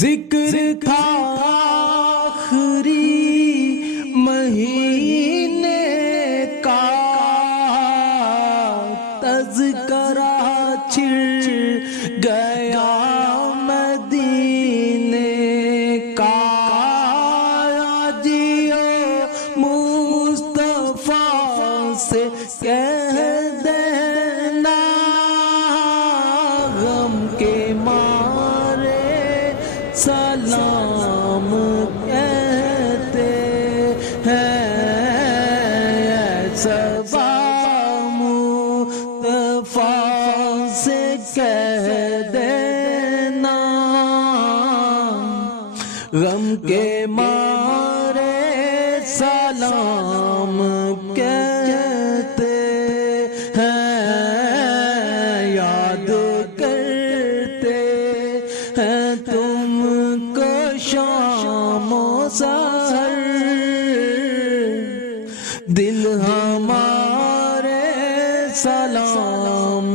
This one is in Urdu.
ذکر تھا آخری مہینے کا، تذکرہ چھڑ گیا مدینے کا۔ جیو مصطفیٰ سے کہہ دینا، غم کے مارے سلام کہتے ہیں، صبا مصطفیٰ سے کہہ دینا، غم کے مارے سلام کہتے ہیں، یاد کرتے ہیں تم کو شام و سحر، دل ہمارے سلام